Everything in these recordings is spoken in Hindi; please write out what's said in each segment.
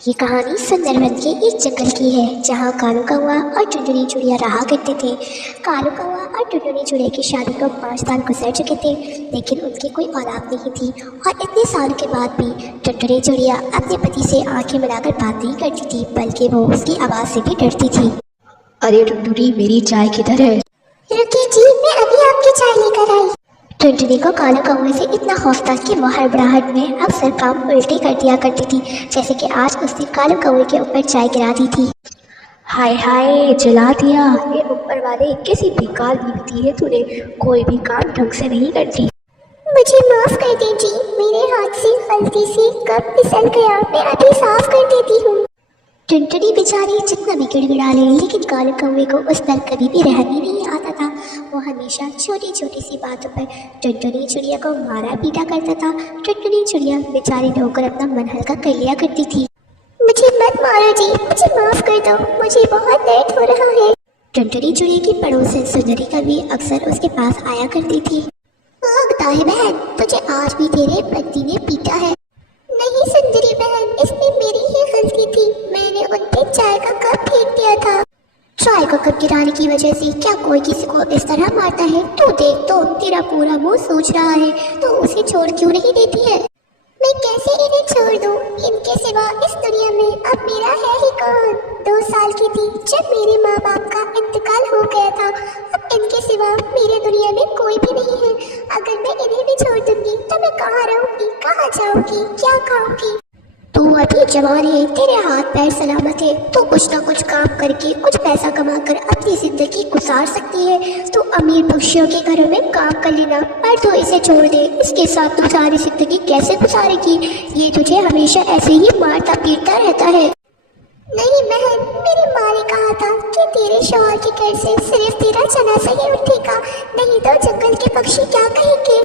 ये कहानी सुंदरवन के एक जंगल की है जहाँ कालू कौआ और टुनटुनी चिड़िया रहा करते थे। कालू कौआ और टुनटुनी चिड़िया की शादी को 5 साल गुजर चुके थे, लेकिन उनकी कोई औलाद नहीं थी। और इतने साल के बाद भी टुनटुनी चिड़िया अपने पति से आंखें मिलाकर बात नहीं करती थी, बल्कि वो उसकी आवाज़ से भी डरती थी। अरे टुनटुनी, मेरी चाय किधर है? रुकिए जी, मैं अभी आपकी चाय लेकर आई। टुनटुनी को कालू कौए से इतना खौफ था कि वो हड़बड़ाहट में अक्सर काम उल्टे कर दिया करती थी, जैसे कि आज उसने कालू कौए के ऊपर चाय गिरा दी थी। हाय हाय, जला दिया। ये ऊपर वाले कैसी बेकार नींद दी है तूने, कोई भी काम ढंग से नहीं करती। मुझे माफ कर दीजिए, मेरे हाथ से गलती से कप फिसल गया, मैं अभी साफ कर देती हूँ। टुनटुनी बेचारी जितना भी गिड़गिड़ा ले, लेकिन कालू कौए को उस पर कभी भी रहम ही नहीं आता था। वो हमेशा छोटी छोटी सी बातों पर टुनटुनी चिड़िया को मारा पीटा करता था। टुनटुनी चिड़िया बेचारी रोकर अपना मन हल्का कर लिया करती थी। मुझे मत मारो जी, मुझे माफ कर दो, मुझे बहुत दर्द हो रहा है। टुनटुनी चिड़िया की पड़ोसन सुंदरी कभी अक्सर उसके पास आया करती थी। लगता है बहन, तुझे आज भी तेरे पति ने पीटा है। नहीं सुंदरी बहन, इसमें मेरी ही गलती थी, मैंने उन पे चाय का कप फेंक दिया था। चाय का कप गिराने की वजह से क्या कोई किसी को इस तरह मारता है? तू देख तो, तेरा पूरा मुंह सूज रहा है, तो उसे छोड़ क्यों नहीं देती है? मैं कैसे इन्हें छोड़ दूं? इनके सिवा इस दुनिया में अब मेरा है ही कौन? 2 साल की थी जब मेरे माँ बाप का इंतकाल हो गया था। अब इनके सिवा मेरे दुनिया में कोई भी नहीं है। अगर मैं इन्हें भी छोड़ दूंगी तो मैं कहाँ रहूंगी, कहाँ जाऊंगी, क्या खाऊंगी? तू अभी जवान है, तेरे हाथ पैर सलामत है, तो कुछ ना कुछ काम करके कुछ पैसा कमाकर अपनी जिंदगी गुजार सकती है। तू अमीर पक्षियों के घरों में काम कर लेना, पर तू इसे छोड़ दे, इसके साथ तू सारी जिंदगी कैसे गुजारेगी? ये तुझे हमेशा ऐसे ही मारता पीटता रहता है। नहीं बहन, मेरी माँ ने कहा था कि तेरे शौहर के घर से सिर्फ तेरा जनाजा ही उठेगा, नहीं तो जंगल के पक्षी क्या कहेंगे?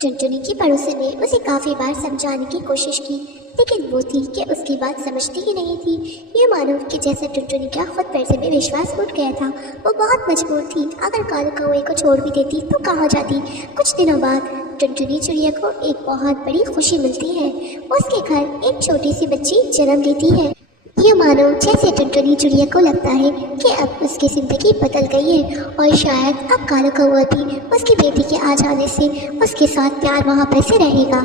टुनटुनी की पड़ोसन ने उसे काफी बार समझाने की कोशिश की, लेकिन वो थी कि उसकी बात समझती ही नहीं थी। ये मानो कि जैसे टुनटुनी का खुद पर से भी विश्वास उठ गया था। वो बहुत मजबूर थी, अगर कालू कौए को छोड़ भी देती तो कहाँ जाती? कुछ दिनों बाद टुनटुनी चिड़िया को एक बहुत बड़ी खुशी मिलती है। उसके घर एक छोटी सी बच्ची जन्म लेती है। ये मानो जैसे टुनटुनी चिड़िया को लगता है कि अब उसकी जिंदगी बदल गई है, और शायद अब कालू कौआ भी उसकी बेटी के आ जाने से उसके साथ प्यार मोहब्बत से रहेगा।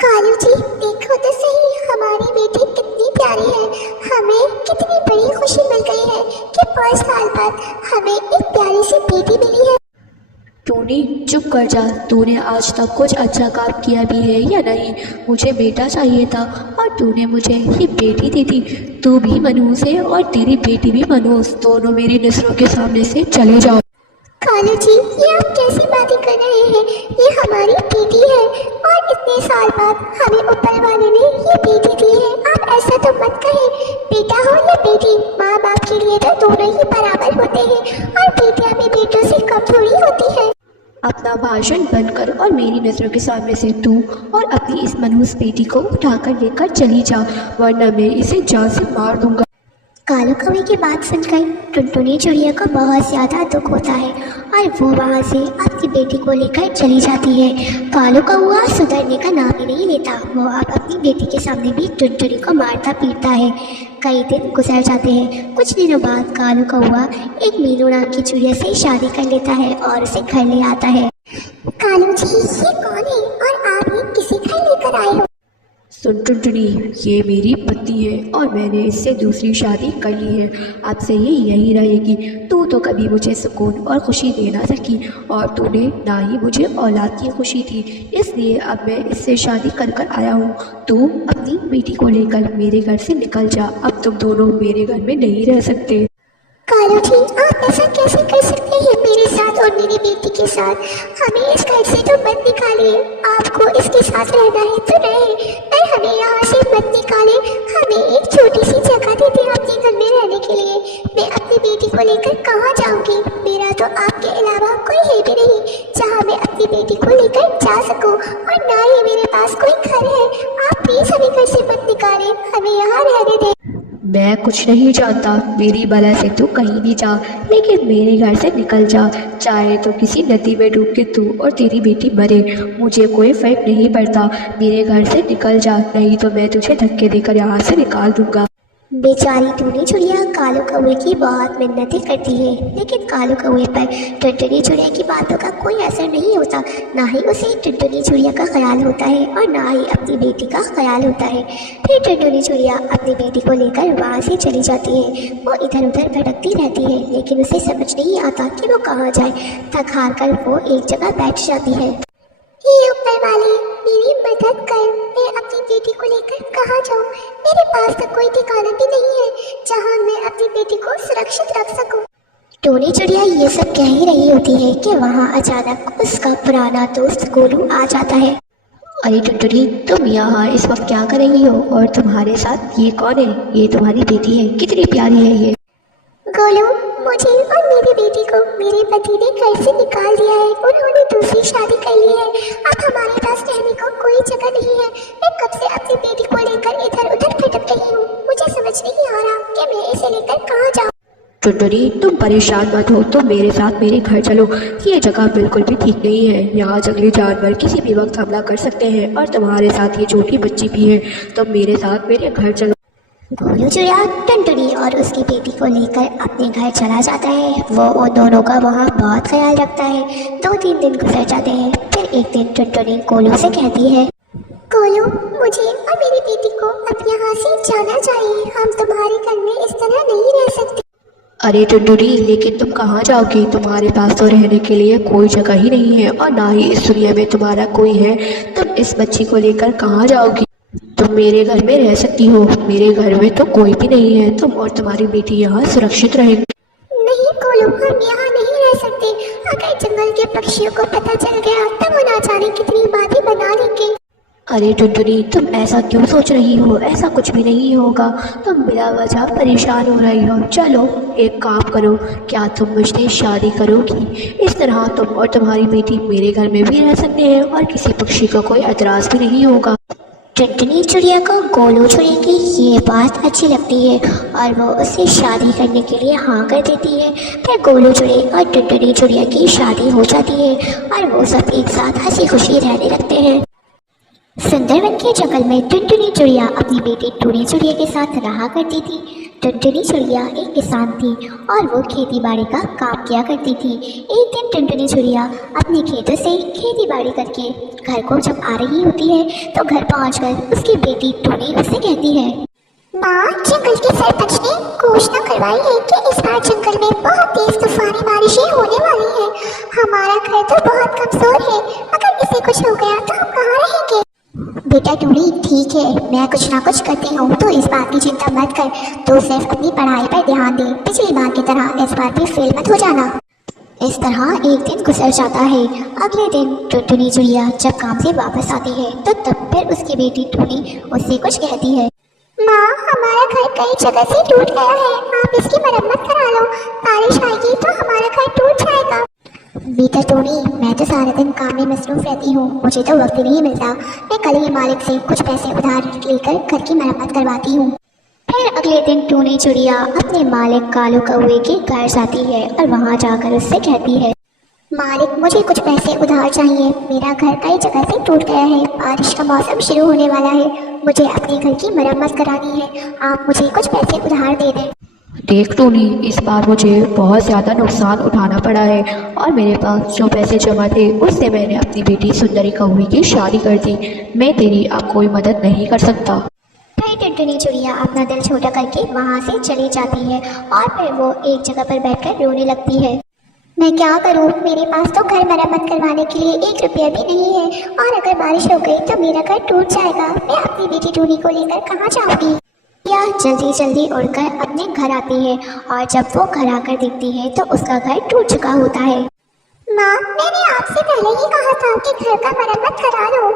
कालू जी, देखो तो सही, हमारी बेटी कितनी प्यारी है। हमें कितनी बड़ी खुशी मिल गई है कि 5 साल बाद हमें एक प्यारी सी बेटी मिली है। टूनी चुप कर जा, तूने आज तक कुछ अच्छा काम किया भी है या नहीं? मुझे बेटा चाहिए था और तूने मुझे ये बेटी दी थी। तू भी मनहूस है और तेरी बेटी भी मनहूस, दोनों मेरी नजरों के सामने से चले जाओ। कालू जी, ये आप कैसी बातें कर रहे हैं? ये हमारी बेटी है और इतने साल बाद हमें ऊपर वाले ने ये बेटी दी है। आप ऐसा तो मत कहें। बेटा हो या बेटी, माँ बाप के लिए तो दोनों ही बराबर होते हैं, और बेटियां भी बेटों से कम थोड़ी होती है। अपना भाषण बंद कर और मेरी नजरों के सामने से तू और अपनी इस मनहूस बेटी को उठाकर लेकर चली जा, वरना मैं इसे जान से मार दूंगा। कालू कौए की बात सुनकर टुनटुनी चिड़िया को बहुत ज़्यादा दुख होता है, और वो वहाँ से अपनी बेटी को लेकर चली जाती है। कालू कौआ सुधरने का नाम ही नहीं लेता। वो अब अपनी बेटी के सामने भी टुनटुनी को मारता पीटता है। कई दिन गुजर जाते हैं। कुछ दिनों बाद कालू कौआ एक मीनू नाम की चिड़िया से शादी कर लेता है और उसे घर ले आता है। कालू जी, ये कौन है और आप ये किसी घर लेकर आए हो? सुन टुनटुनी, ये मेरी पत्नी है और मैंने इससे दूसरी शादी कर ली है। अब से ये यही रहेगी। तू तो कभी मुझे सुकून और खुशी दे ना सकी, और तूने ना ही मुझे औलाद की खुशी दी, इसलिए अब मैं इससे शादी कर कर आया हूँ। तू अपनी बेटी को लेकर मेरे घर से निकल जा। अब तुम दोनों मेरे घर में नहीं रह सकते। कालू जी, आप ऐसा कैसे कर सकते हैं मेरे साथ और मेरी बेटी के साथ? हमें इस घर से तो मत निकालिए। आपको इसके साथ रहना है तो रहे, पर हमें यहाँ से मत निकाले। हमें एक छोटी सी जगह दे दें अपने घर में रहने के लिए। मैं अपनी बेटी को लेकर कहाँ जाऊँगी? मेरा तो आपके अलावा कोई है भी नहीं जहाँ मैं अपनी बेटी को लेकर जा सकूँ, और ना ही मेरे पास कोई घर है। आप प्लीज हमें घर से मत निकालें, हमें यहाँ रहने दें। मैं कुछ नहीं जानता, मेरी भला से तू कहीं भी जा, लेकिन मेरे घर से निकल जा। चाहे तो किसी नदी में डूब के तू और तेरी बेटी मरे, मुझे कोई फर्क नहीं पड़ता। मेरे घर से निकल जा, नहीं तो मैं तुझे धक्के देकर यहाँ से निकाल दूंगा। बेचारी टूनी चिड़िया कालू कौवे की बहुत मिन्नतें करती है, लेकिन कालू कौवे पर टुनटुनी चिड़िया की बातों का कोई असर नहीं होता। ना ही उसे टुनटुनी चिड़िया का ख्याल होता है और ना ही अपनी बेटी का ख्याल होता है। फिर टुनटुनी चिड़िया अपनी बेटी को लेकर वहाँ से चली जाती है। वो इधर उधर भटकती रहती है, लेकिन उसे समझ नहीं आता कि वो कहाँ जाए। थक हार कर वो एक जगह बैठ जाती है। हे ऊपर वाले, मेरी मदद कर, मैं अपनी बेटी को लेकर कहाँ जाऊँ? मेरे पास तो कोई ठिकाना भी नहीं है जहाँ मैं अपनी बेटी को सुरक्षित रख सकूँ। टूनी चिड़िया ये सब कह ही रही होती है कि वहाँ अचानक उसका पुराना दोस्त गोलू आ जाता है। अरे टुनटुनी, तुम यहाँ इस वक्त क्या कर रही हो? और तुम्हारे साथ ये कौन है? ये तुम्हारी बेटी है, कितनी प्यारी है ये। गोलू, मुझे और मेरी बेटी को मेरे पति ने घर से निकाल दिया है। उन्होंने दूसरी शादी कर ली है। अब हमारे पास रहने को कोई जगह नहीं है। मैं कब से अपनी बेटी को लेकर इधर उधर भटक रही हूँ। मुझे समझ नहीं आ रहा कि मैं इसे लेकर कहाँ जाऊँ। टुनटुनी, तुम परेशान मत हो, तुम मेरे साथ मेरे घर चलो। ये जगह बिल्कुल भी ठीक नहीं है, यहाँ जंगली जानवर किसी भी वक्त हमला कर सकते हैं और तुम्हारे साथ ये छोटी बच्ची भी है। तुम मेरे साथ मेरे घर चलो। गोलू चिड़िया टुनटुनी और उसकी बेटी को लेकर अपने घर चला जाता है। वो उन दोनों का वहाँ बहुत ख्याल रखता है। 2-3 दिन गुजर जाते हैं। फिर एक दिन टुनटुनी गोलू से कहती है, गोलू, मुझे और मेरी बेटी को अब यहाँ से जाना चाहिए। हम तुम्हारे घर में इस तरह नहीं रह सकते। अरे टुनटुनी, लेकिन तुम कहाँ जाओगी? तुम्हारे पास तो रहने के लिए कोई जगह ही नहीं है और ना ही इस दुनिया में तुम्हारा कोई है। तुम इस बच्ची को लेकर कहाँ जाओगी? तुम मेरे घर में रह सकती हो, मेरे घर में तो कोई भी नहीं है। तुम और तुम्हारी बेटी यहाँ सुरक्षित रहेंगे। नहीं गोलू, हम यहाँ नहीं रह सकते। अगर जंगल के पक्षियों को पता चल गया तब वो ना जाने कितनी बातें बना लेंगे। अरे टुनटुनी, तुम ऐसा क्यों सोच रही हो? ऐसा कुछ भी नहीं होगा। तुम बिना वजह परेशान हो रही हो। चलो एक काम करो, क्या तुम मुझसे शादी करोगी? इस तरह तुम और तुम्हारी बेटी मेरे घर में भी रह सकते हैं और किसी पक्षी का कोई एतराज़ भी नहीं होगा। टुनटुनी चिड़िया को गोलू चिड़िया की ये बात अच्छी लगती है और वो उससे शादी करने के लिए हाँ कर देती है। फिर गोलू चिड़िया और टुनटुनी चिड़िया की शादी हो जाती है और वो सब एक साथ हंसी खुशी रहने लगते हैं। सुंदरवन के जंगल में टुनटुनी चिड़िया अपनी बेटी टूनी चिड़िया के साथ रहा करती थी। टुनटुनी चिड़िया एक किसान थी और वो खेती बाड़ी का काम किया करती थी। एक दिन टुनटुनी चिड़िया अपने खेतों से खेती बाड़ी करके घर को जब आ रही होती है तो घर पहुंचकर उसकी बेटी टूनी उससे कहती है, माँ, जंगल के सरपंच ने घोषणा करवाई है कि इस बार जंगल में बहुत तेज तूफानी बारिशें होने वाली हैं। हमारा घर तो बहुत कमजोर है, अगर इसे कुछ हो गया तो हम कहाँ रहेंगे? बेटा टूनी, ठीक है, मैं कुछ ना कुछ करती हूँ, तो इस बात की चिंता मत कर। तो सिर्फ अपनी पढ़ाई पर ध्यान दे। पिछली बार की तरह इस बार भी फेल मत हो जाना। इस तरह एक दिन गुजर जाता है। अगले दिन टुनटुनी चिड़िया जब काम से वापस आती है तो तब फिर उसकी बेटी टूनी उससे कुछ कहती है, माँ, हमारा घर कई जगह से टूट गया है। आप इसकी मरम्मत करा लो। बारिश आएगी तो हमारा घर टूट जाएगा। बेटा टोनी, मैं तो सारा दिन काम में मसरूफ रहती हूँ, मुझे तो वक्त ही नहीं मिलता। मैं कल ही मालिक से कुछ पैसे उधार लेकर घर की मरम्मत करवाती हूँ। फिर अगले दिन टूनी चिड़िया अपने मालिक कालू कौवे के घर जाती है और वहाँ जाकर उससे कहती है, मालिक, मुझे कुछ पैसे उधार चाहिए। मेरा घर कई जगह से टूट गया है। बारिश का मौसम शुरू होने वाला है। मुझे अपने घर की मरम्मत करानी है। आप मुझे कुछ पैसे उधार दे दें। देख टूनी, इस बार मुझे बहुत ज़्यादा नुकसान उठाना पड़ा है और मेरे पास जो पैसे जमा थे उससे मैंने अपनी बेटी सुंदरी कौवे की शादी कर दी। मैं तेरी अब कोई मदद नहीं कर सकता। फिर टुनटुनी चिड़िया अपना दिल छोटा करके वहाँ से चली जाती है और फिर वो एक जगह पर बैठकर रोने लगती है। मैं क्या करूँ? मेरे पास तो घर मरम्मत करवाने के लिए 1 रुपया भी नहीं है और अगर बारिश हो गई तो मेरा घर टूट जाएगा। मैं अपनी बेटी टूनी को लेकर कहाँ जाऊँगी? या जल्दी जल्दी उड़कर अपने घर आती है और जब वो घर आकर देखती है तो उसका घर टूट चुका होता है। माँ, मैंने आपसे पहले ही कहा था कि घर का मरम्मत करा लो।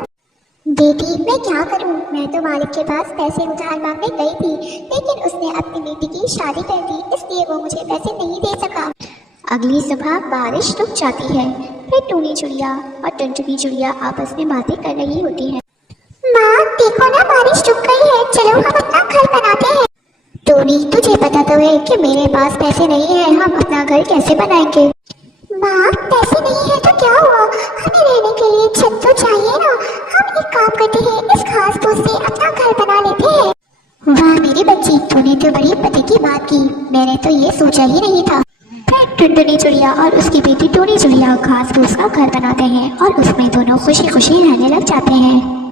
बेटी, मैं क्या करूं? मैं तो मालिक के पास पैसे उधार मांगने गई थी, लेकिन उसने अपनी बेटी की शादी कर दी, इसलिए वो मुझे पैसे नहीं दे सका। अगली सुबह बारिश रुक जाती है। फिर टूनी चिड़िया और टुनटुनी चिड़िया आपस में बातें कर रही होती हैं। माँ, देखो ना, बारिश रुक गई है। चलो हम अपना घर बनाते हैं। टूनी तो है कि मेरे पास पैसे नहीं है, हम अपना घर कैसे बनाएंगे। माँ पैसे नहीं है तो क्या हुआ, हमें रहने के लिए छत तो चाहिए ना। हम एक काम करते हैं, इस घास फूस से अपना घर बना लेते हैं। वाह मेरी बच्ची, तूने तो बड़ी पते की बात की, मैंने तो ये सोचा ही नहीं था। फिर टुनटुनी चिड़िया और उसकी बेटी टूनी चिड़िया घास फूस का घर बनाते हैं और उसमें दोनों खुशी खुशी रहने लग जाते हैं।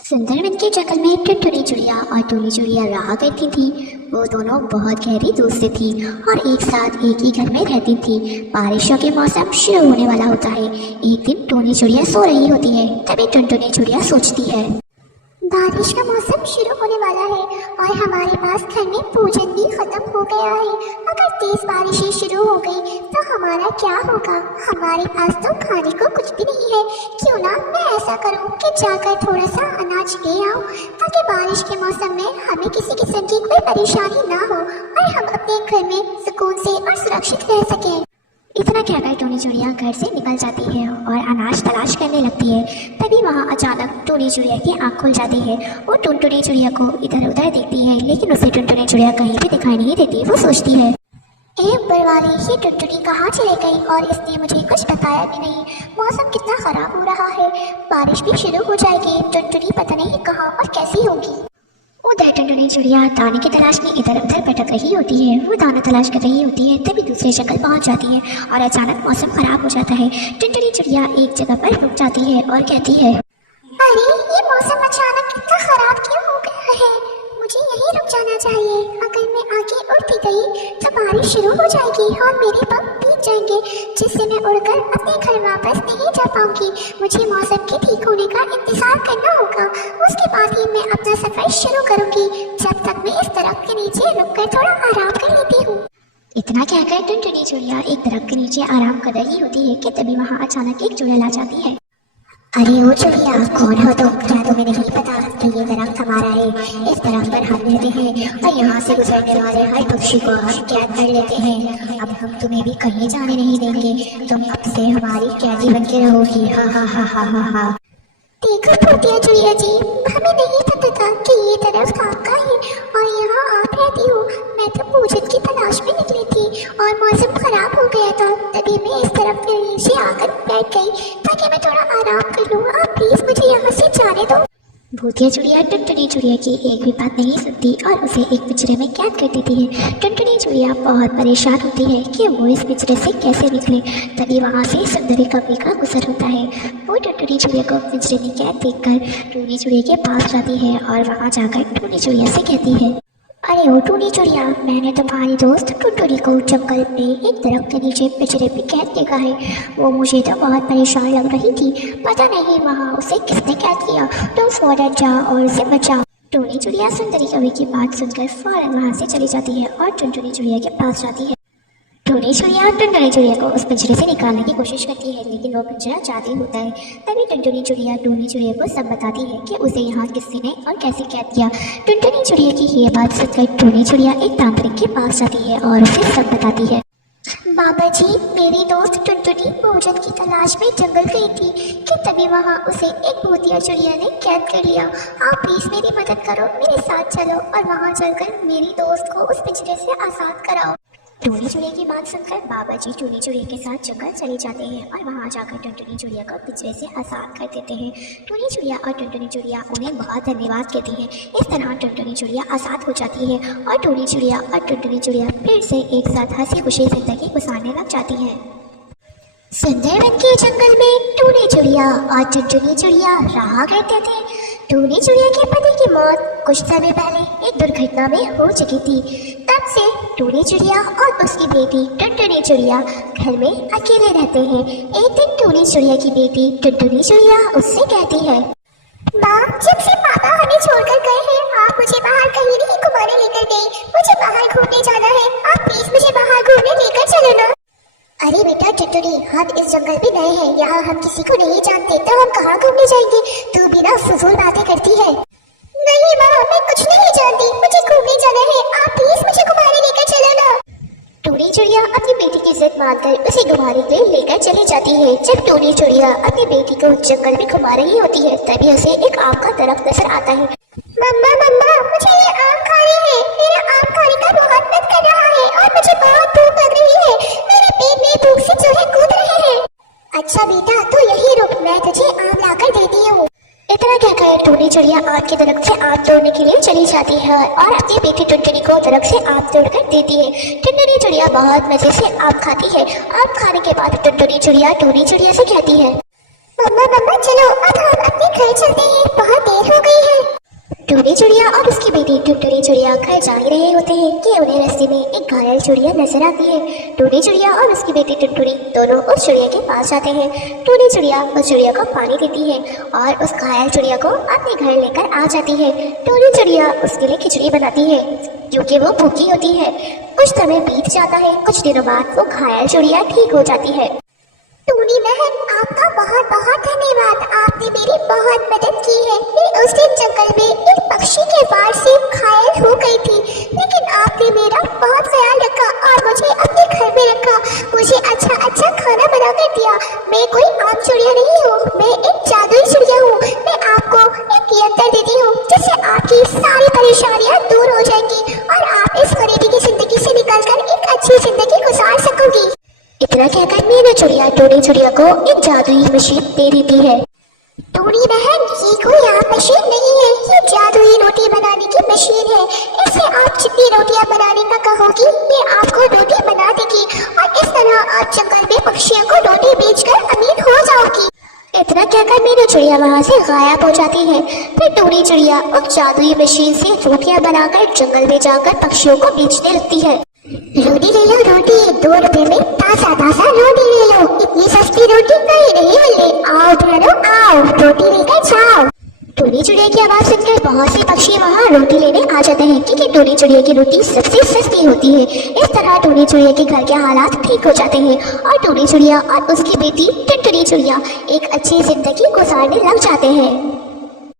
सुंदरवन के जंगल में टुनटुनी चिड़िया और टूनी चिड़िया रहा करती थी। वो दोनों बहुत गहरी दोस्ती थी और एक साथ एक ही घर में रहती थी। बारिशों के मौसम शुरू होने वाला होता है। एक दिन टूनी चिड़िया सो रही होती है, तभी टुनटुनी चिड़िया सोचती है, बारिश का मौसम शुरू होने वाला है और हमारे पास घर में भोजन भी खत्म हो गया है। अगर तेज बारिशें शुरू हो गई तो हमारा क्या होगा। हमारे पास तो खाने को कुछ भी नहीं है। क्यों ना मैं ऐसा करूं कि जाकर थोड़ा सा अनाज ले आऊं, ताकि बारिश के मौसम में हमें किसी किस्म की कोई परेशानी ना हो और हम अपने घर में सुकून से और सुरक्षित रह सकें। इतना कहकर टूनी चिड़िया घर से निकल जाती है और अनाज तलाश करने लगती है। तभी वहाँ अचानक टूनी चिड़िया की आंख खुल जाती है। वो टुनटुनी चिड़िया को इधर उधर देखती है, लेकिन उसे टुनटुनी चिड़िया कहीं भी दिखाई नहीं देती। वो सोचती है, ए ऊपर वाली, ये टुनटुनी कहाँ चले गई और इसने मुझे कुछ बताया भी नहीं। मौसम कितना खराब हो रहा है, बारिश भी शुरू हो जाएगी। टुनटुनी पता नहीं कहाँ और कैसी होगी। उधर टुनटुनी चिड़िया दाने की तलाश में इधर उधर भटक रही होती है। वो दाना तलाश कर रही होती है, तभी दूसरे जंगल पहुंच जाती है और अचानक मौसम खराब हो जाता है। टुनटुनी चिड़िया एक जगह पर रुक जाती है और कहती है, अरे ये मौसम अचानक इतना खराब क्यों हो गया है, मुझे यहीं रुक जाना चाहिए। अगर मैं आगे उड़ती गई तो बारिश शुरू हो जाएगी और मेरे पंख भीग जाएंगे, जिससे मैं उड़कर अपने घर वापस नहीं जा पाऊंगी। मुझे मौसम के ठीक होने का इंतजार करना होगा, उसके बाद ही मैं अपना सफर शुरू करूंगी। जब तक मैं इस दरख्त के नीचे रुककर थोड़ा आराम कर लेती हूँ। इतना कहकर टुनटुनी चिड़िया एक दरख्त के नीचे आराम कर रही होती है कि तभी वहाँ अचानक एक चुड़ैल आ जाती है। अरे ओ चिड़िया, कौन हो तुम? क्या तुम्हें नहीं पता कि ये दरख्त हमारा है? इस दरख्त पर हम रहते हैं और यहाँ से गुजरने वाले हर पक्षी को हम कैद कर लेते हैं। अब हम तुम्हें भी कहीं जाने नहीं देंगे, तुम अब से हमारी कैदी बन के रहोगी। हा हा हा हा हा हा। देखो भूतिया चिड़िया जी, हमें नहीं पता था कि ये दरख्त आपका है और यहाँ आप रहती हो। मैं तो भोजन की तलाश में निकली थी और मौसम खराब हो गया था, तभी मैं इस दरख्त के नीचे आकर बैठ गई ताकि मैं थोड़ा आराम कर लूँ। आप प्लीज मुझे यहाँ से जाने दो। भूतिया चिड़िया टुनटुनी चिड़िया की एक भी बात नहीं सुनती और उसे एक पिंजरे में कैद कर देती है। टुनटुनी चिड़िया बहुत परेशान होती है कि वो इस पिंजरे से कैसे निकले। तभी वहाँ से सुंदरी कौवे का गुजर होता है। वो टुनटुनी चिड़िया को पिंजरे में कैद देखकर टूनी चिड़िया के पास जाती है और वहाँ जाकर टूनी चिड़िया से कहती है, अरे ओ टूनी चिड़िया, मैंने तुम्हारी दोस्त टुनटुनी को जंगल में एक दरख्त के नीचे पिंजरे में कैद देखा है। वो मुझे तो बहुत परेशान लग रही थी, पता नहीं वहाँ उसे किसने कैद किया। तुम फौरन जाओ और उसे बचाओ। टूनी चिड़िया सुंदरी कवि की बात सुनकर फौरन वहाँ से चली जाती है और टुनटुनी चिड़िया के पास जाती है। टूनी चिड़िया टुनटुनी चिड़िया को उस पिंजरे से निकालने की कोशिश करती है, लेकिन वो पिंजरा जादुई होता है। तभी टुनटुनी चिड़िया टूनी चिड़िया को सब बताती है कि उसे यहाँ किसी ने और कैसे कैद किया। टुनटुनी चिड़िया की ये बात सुनकर टूनी चिड़िया एक तांत्रिक के पास जाती है और उसे सब बताती है। बाबा जी, मेरी दोस्त टुनटुनी भोजन की तलाश में जंगल गई थी कि तभी वहाँ उसे एक भूतिया चिड़िया ने कैद कर लिया। आप प्लीज मेरी मदद करो, मेरे साथ चलो और वहाँ चलकर मेरी दोस्त को उस पिंजरे से आज़ाद कराओ। टूनी चिड़िया की बात सुनकर बाबा जी टूनी चिड़िया के साथ जंगल चले जाते हैं और वहाँ जाकर टुनटुनी चिड़िया को पिंजरे से आज़ाद कर देते हैं। टूनी चिड़िया और टुनटुनी चिड़िया उन्हें बहुत धन्यवाद कहती हैं। इस तरह टुनटुनी चिड़िया आज़ाद हो जाती है और टूनी चिड़िया और टुनटुनी चिड़िया फिर से एक साथ हंसी खुशी जिंदगी गुजारने लग जाती हैं। सुंदरवन के जंगल में टूनी चिड़िया और टुनटुनी चिड़िया रहा करते थे। टूनी चिड़िया के पति की मौत कुछ समय पहले एक दुर्घटना में हो चुकी थी। तब से टूनी चिड़िया और उसकी बेटी टुनटुनी चिड़िया घर में अकेले रहते हैं। एक दिन टूनी चिड़िया की बेटी टुनटुनी चिड़िया उससे कहती है, माँ, जब से पापा हमें छोड़कर गए हैं, आप मुझे बाहर कहीं नहीं घुमाने लेकर गई। मुझे बाहर घूमने जाना है, आप प्लीज मुझे बाहर घूमने लेकर चलो ना। अरे बेटा टुनटुनी, हम इस जंगल में नए हैं, यहाँ हम किसी को नहीं जानते, तो हम कहाँ घूमने जाएंगे? तू बिना फजूल बातें करती है। नहीं माँ, मैं कुछ नहीं जानती, मुझे घूमने जाना है, आप प्लीज मुझे घुमाने लेकर चलो ना। टूनी चिड़िया अपनी बेटी की जिद मानकर उसे घुमाने के लिए लेकर चली जाती है। जब टूनी चिड़िया अपनी बेटी को जंगल में घुमा रही होती है, तभी उसे एक आम का दरख्त नजर आता है। मम्मा मम्मा, मुझे ये आम खाने हैं, मेरा आम खाने का बहुत चिड़िया आम के दरख्त से आम तोड़ने के लिए चली जाती है और अपनी बेटी टुनटुनी को दरख्त से आम तोड़कर देती है। टुनटुनी चिड़िया बहुत मजे से आम खाती है। आम खाने के बाद टुनटुनी चिड़िया टूनी चिड़िया से कहती है, मम्मा मम्मा चलो अब हम अपने घर चलते हैं, बहुत देर हो गई है। टूनी चिड़िया और उसकी बेटी टुनटुनी चिड़िया घर जा ही रहे होते हैं कि उन्हें रास्ते में एक घायल चिड़िया नजर आती है। टूनी चिड़िया और उसकी बेटी टुनटुनी दोनों उस चिड़िया के पास जाते हैं। टूनी चिड़िया उस चिड़िया को पानी देती है और उस घायल चिड़िया को अपने घर लेकर आ जाती है। टूनी चिड़िया उसके लिए खिचड़ी बनाती है क्योंकि वो भूखी होती है। कुछ समय बीत जाता है। कुछ दिनों बाद वो घायल चिड़िया ठीक हो जाती है। टूनी बहन, आपका बहुत बहुत धन्यवाद, आपने मेरी बहुत मदद की है। मैं उस दिन जंगल में एक पक्षी के वार से घायल हो गई थी, लेकिन आपने मेरा बहुत ख्याल रखा और मुझे अपने घर में रखा, मुझे अच्छा अच्छा खाना बना कर दिया। मैं कोई आम चिड़िया नहीं हूँ, मैं एक जादुई चिड़िया हूँ। मैं आपको एक यंत्र देती हूँ जिससे आपकी सारी परेशानियाँ दूर हो जाएंगी और आप इस गरीबी की जिंदगी से निकलकर एक अच्छी जिंदगी गुजार सकोगी। इतना कहकर मीनू चिड़िया टूनी चिड़िया को एक जादुई मशीन दे देती है। टूनी बहन, ये कोई आम मशीन नहीं है, ये जादुई रोटी बनाने की मशीन है। इससे आप जितनी रोटियां बनाने का कहोगी मैं आपको रोटी बना देगी और इस तरह आप जंगल में पक्षियों को रोटी बेचकर अमीर हो जाओगी। इतना कहकर मीनू चिड़िया वहाँ से गायब हो जाती है। फिर टूनी चिड़िया उस जादुई मशीन से रोटियां बनाकर जंगल में जाकर पक्षियों को बेचने लगती है। रोटी ले लो, रोटी 2 रुपए में ताजा ताजा रोटी ले लो, इतनी सस्ती रोटी कहीं नहीं मिलती, आओ बहनों आओ, रोटी लेकर जाओ। टूनी चिड़िया की आवाज सुनकर बहुत से पक्षी वहाँ रोटी लेने आ जाते हैं क्योंकि टूनी चिड़िया की रोटी सबसे सस्ती होती है। इस तरह टूनी चिड़िया के घर के हालात ठीक हो जाते हैं और टूनी चिड़िया और उसकी बेटी टुनटुनी चिड़िया एक अच्छी जिंदगी गुजारने लग जाते हैं।